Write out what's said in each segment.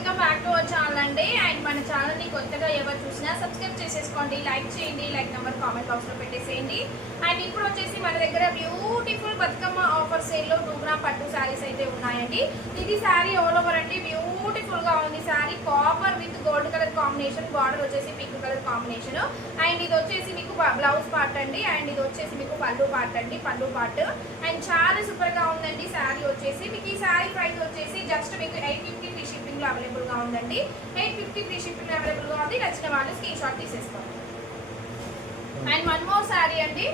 Welcome back to our channel అండి. And మన ఛానల్ని కొత్తగా ఎవరు చూసినా సబ్స్క్రైబ్ చేసేసుకోండి లైక్ చేయండి లైక్ నెంబర్ కామెంట్ బాక్స్లో పెట్టేసేయండి. అండ్ ఇప్పుడు వచ్చేసి మన దగ్గర బ్యూటిఫుల్ బతుకమ్మ ఆఫర్ సేల్లో టూ గ్రామ్ పట్టు శారీస్ అయితే ఉన్నాయండి. ఇది శారీ ఆల్ ఓవర్ అండి. బ్యూటిఫుల్గా ఉంది sari. Copper with gold colour combination border వచ్చేసి పింక్ కలర్ కాంబినేషన్ అండ్ ఇది వచ్చేసి మీకు బ్లౌజ్ పార్ట్ అండి. అండ్ ఇది వచ్చేసి మీకు పళ్ళు పార్ట్ అండి పళ్ళు పార్ట్ అండ్ చాలా సూపర్గా ఉందండి శారీ వచ్చేసి. మీకు ఈ శారీ ప్రైస్ వచ్చేసి జస్ట్ మీకు ఎయిట్ ఫిఫ్టీ అవైలబుల్గా అవైలబుల్గా ఉందండి. ఎయిట్ ఫిఫ్టీ త్రీ షిప్పింగ్ అవైలబుల్గా ఉంది. నచ్చిన వాళ్ళు స్క్రీన్ షాట్ తీసేసుకోండి. అండ్ వన్ మోర్ శారీ అండి.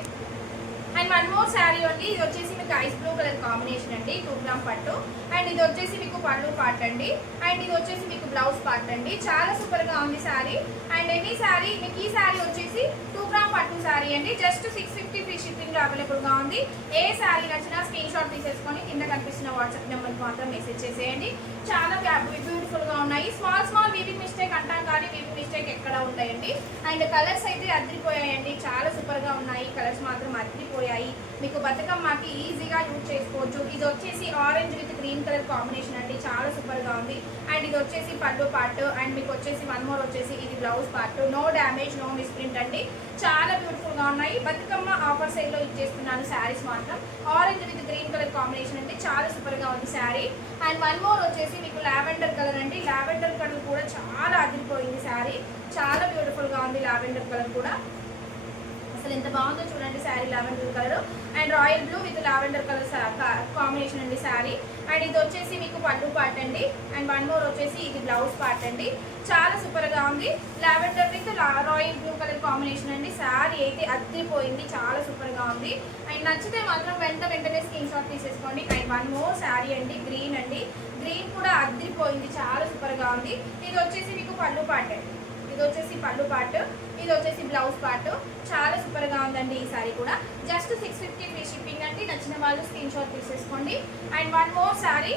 అండ్ వన్ మోర్ శారీ అండి. ఇది వచ్చేసి మీకు ఐస్ బ్లూ కలర్ కాంబినేషన్ అండి. టూ గ్రామ్ పట్టు. అండ్ ఇది వచ్చేసి మీకు పళ్ళు పార్ట్ అండి. అండ్ ఇది వచ్చేసి మీకు బ్లౌజ్ పార్ట్ అండి. చాలా సూపర్గా ఉంది శారీ అండ్ ఎనీ శారీ మీకు ఈ శారీ వచ్చేసి టూ గ్రామ్ పట్టు శారీ అండి. జస్ట్ సిక్స్ ఫిఫ్టీ ఫ్రీ షిప్పింగ్లో అవైలబుల్గా ఉంది. ఏ శారీ నచ్చినా స్క్రీన్ షాట్ తీసేసుకొని కింద కనిపిస్తున్న వాట్సాప్ నెంబర్కి మాత్రం మెసేజ్ చేసేయండి. చాలా ఉన్నాయి. స్మాల్ స్మాల్ వీవింగ్ మిస్టేక్ అంటాం కానీ వీవింగ్ మిస్టేక్ ఎక్కడ ఉంటాయండి? అండ్ కలర్స్ అయితే అదిరిపోయాయండి. చాలా సూపర్గా ఉన్నాయి. కలర్స్ మాత్రం అదిరిపోయాయి. మీకు బతుకమ్మకి ఈజీగా యూజ్ చేసుకోవచ్చు. ఇది వచ్చేసి orange with green colour combination అండి. చాలా సూపర్గా ఉంది. అండ్ ఇది వచ్చేసి పళ్ళు పార్ట్ అండ్ మీకు వచ్చేసి వన్ మోర్ వచ్చేసి ఇది blouse part no damage no misprint అండి. చాలా బ్యూటిఫుల్గా ఉన్నాయి. బతుకమ్మ ఆఫర్ సైడ్లో ఇచ్చేస్తున్నాను శారీస్ మాత్రం. Orange with green colour combination అంటే చాలా సూపర్గా ఉంది శారీ అండ్ వన్ మోర్ వచ్చేసి మీకు లావెండర్ కలర్ అండి లావెండర్ కలర్ కూడా చాలా అదిరిపోయింది శారీ చాలా బ్యూటిఫుల్గా ఉంది లావెండర్ కలర్ కూడా. అసలు ఎంత బాగుందో చూడండి sari lavender colour and royal blue with lavender colour combination అండి శారీ. అండ్ ఇది వచ్చేసి మీకు పళ్ళు పార్ట్ అండి. అండ్ వన్ మోర్ వచ్చేసి ఇది బ్లౌజ్ పార్ట్ అండి. చాలా సూపర్గా ఉంది. Lavender with royal blue colour combination అండి. శారీ అయితే అద్దరిపోయింది చాలా సూపర్గా ఉంది. అండ్ నచ్చితే మాత్రం వెంట వెంటనే స్క్రీన్ షాట్ తీసేసుకోండి. అండ్ వన్ మోర్ శారీ అండి గ్రీన్ అండి. గ్రీన్ కూడా అద్దరిపోయింది చాలా సూపర్గా ఉంది. ఇది వచ్చేసి మీకు పళ్ళు పార్ట్ అండి. ఇది వచ్చేసి పళ్ళు పార్ట్ ఇది వచ్చేసి బ్లౌజ్ పార్ట్. చాలా సూపర్గా ఉందండి ఈ సారీ కూడా. Just six fifty free shipping అండి. నచ్చిన వాళ్ళు స్క్రీన్ షాట్ తీసేసుకోండి. And one more sari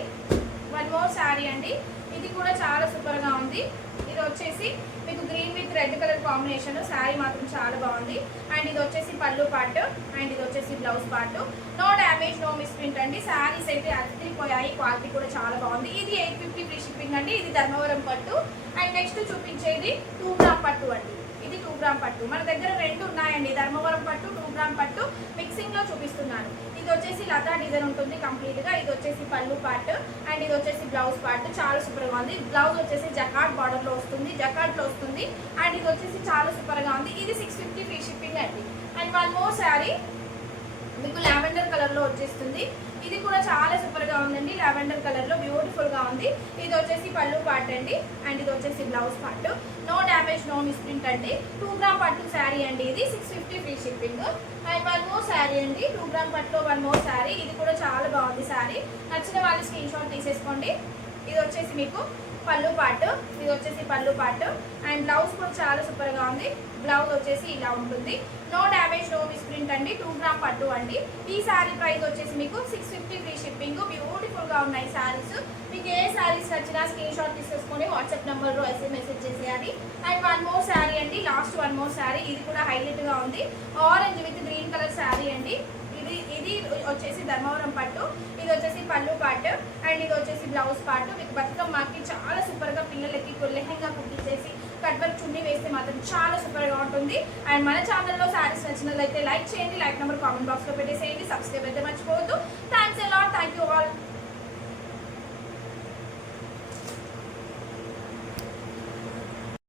one more sari అండి. ఇది కూడా చాలా సూపర్గా ఉంది. ఇది వచ్చేసి మీకు green with red colour combination sari మాత్రం చాలా బాగుంది. అండ్ ఇది వచ్చేసి పళ్ళు పార్ట్ అండ్ ఇది వచ్చేసి blouse part. No damage no misprint అండి. శారీస్ అయితే అతిపోయాయి క్వాలిటీ కూడా చాలా బాగుంది. ఇది ఎయిట్ ఫిఫ్టీ ఫ్రీ షిప్పింగ్ అండి. ఇది ధర్మవరం పట్టు. అండ్ చూపించేది టూ గ్రామ్ పట్టు అండి. ఇది టూ గ్రామ్ పట్టు. మన దగ్గర రెండు ఉన్నాయండి. ధర్మవరం పట్టు టూ గ్రామ్ పట్టు మిక్సింగ్లో చూపిస్తున్నాను. ఇది వచ్చేసి లతా డిజైన్ ఉంటుంది కంప్లీట్గా. ఇది వచ్చేసి పళ్ళు పార్ట్ అండ్ ఇది వచ్చేసి బ్లౌజ్ పార్ట్. చాలా సూపర్గా ఉంది. బ్లౌజ్ వచ్చేసి జకాట్ బార్డర్లో వస్తుంది. జకాట్లో వస్తుంది. అండ్ ఇది వచ్చేసి చాలా సూపర్గా ఉంది. ఇది సిక్స్ ఫిఫ్టీ ఫ్రీ షిప్పింగ్ అండి. అండ్ వన్ మోర్ శారీ మీకు లావెండర్ కలర్ వచ్చేస్తుంది. ఇది కూడా చాలా సూపర్గా ఉందండి. లావెండర్ కలర్లో బ్యూటిఫుల్గా ఉంది. ఇది వచ్చేసి పళ్ళు పార్ట్ అండి. అండ్ ఇది వచ్చేసి blouse part no damage no misprint అండి. టూ గ్రామ్ పట్టు శారీ అండి ఇది. Six fifty free shipping and one more sari అండి. టూ గ్రామ్ పట్టులో వన్ మోర్ శారీ ఇది కూడా చాలా బాగుంది శారీ నచ్చిన వాళ్ళు స్క్రీన్ షాట్ తీసేసుకోండి. ఇది వచ్చేసి మీకు పళ్ళు పాటు ఇది వచ్చేసి పళ్ళు పాటు. అండ్ బ్లౌజ్ కూడా చాలా సూపర్గా ఉంది. బ్లౌజ్ వచ్చేసి ఇలా ఉంటుంది. నో డ్యామేజ్ నో మిస్ప్రింట్ అండి. టూ గ్రామ్ పట్టు అండి. ఈ శారీ ప్రైస్ వచ్చేసి మీకు సిక్స్ ఫిఫ్టీ ఫ్రీ షిప్పింగ్ బ్యూటిఫుల్గా ఉన్నాయి శారీస్. మీకు ఏ శారీస్ నచ్చినా స్క్రీన్ షాట్ తీసేసుకొని వాట్సాప్ నెంబర్లో ఎస్ఎం మెసేజ్ చేసేయాలి. అండ్ వన్ మోర్ శారీ అండి. Last one more sari. ఇది కూడా హైలైట్గా ఉంది. Orange with green colour sari అండి. ఇది వచ్చేసి ధర్మవరం పట్టు ఇది వచ్చేసి పళ్ళు పార్ట్ అండ్ ఇది వచ్చేసి బ్లౌజ్ పార్ట్ మీకు బతుకమ్మకి చాలా సూపర్గా పిల్లలకి లెహంగా కుట్టించేసి కట్ వర్క్ చున్నీ వేస్తే మాత్రం చాలా సూపర్గా ఉంటుంది. అండ్ మన ఛానల్లో శారీస్ నచ్చినట్లయితే లైక్ చేయండి లైక్ నెంబర్ కామెంట్ బాక్స్లో పెట్టేసేయండి. సబ్స్క్రైబ్ అయితే మర్చిపోవద్దు.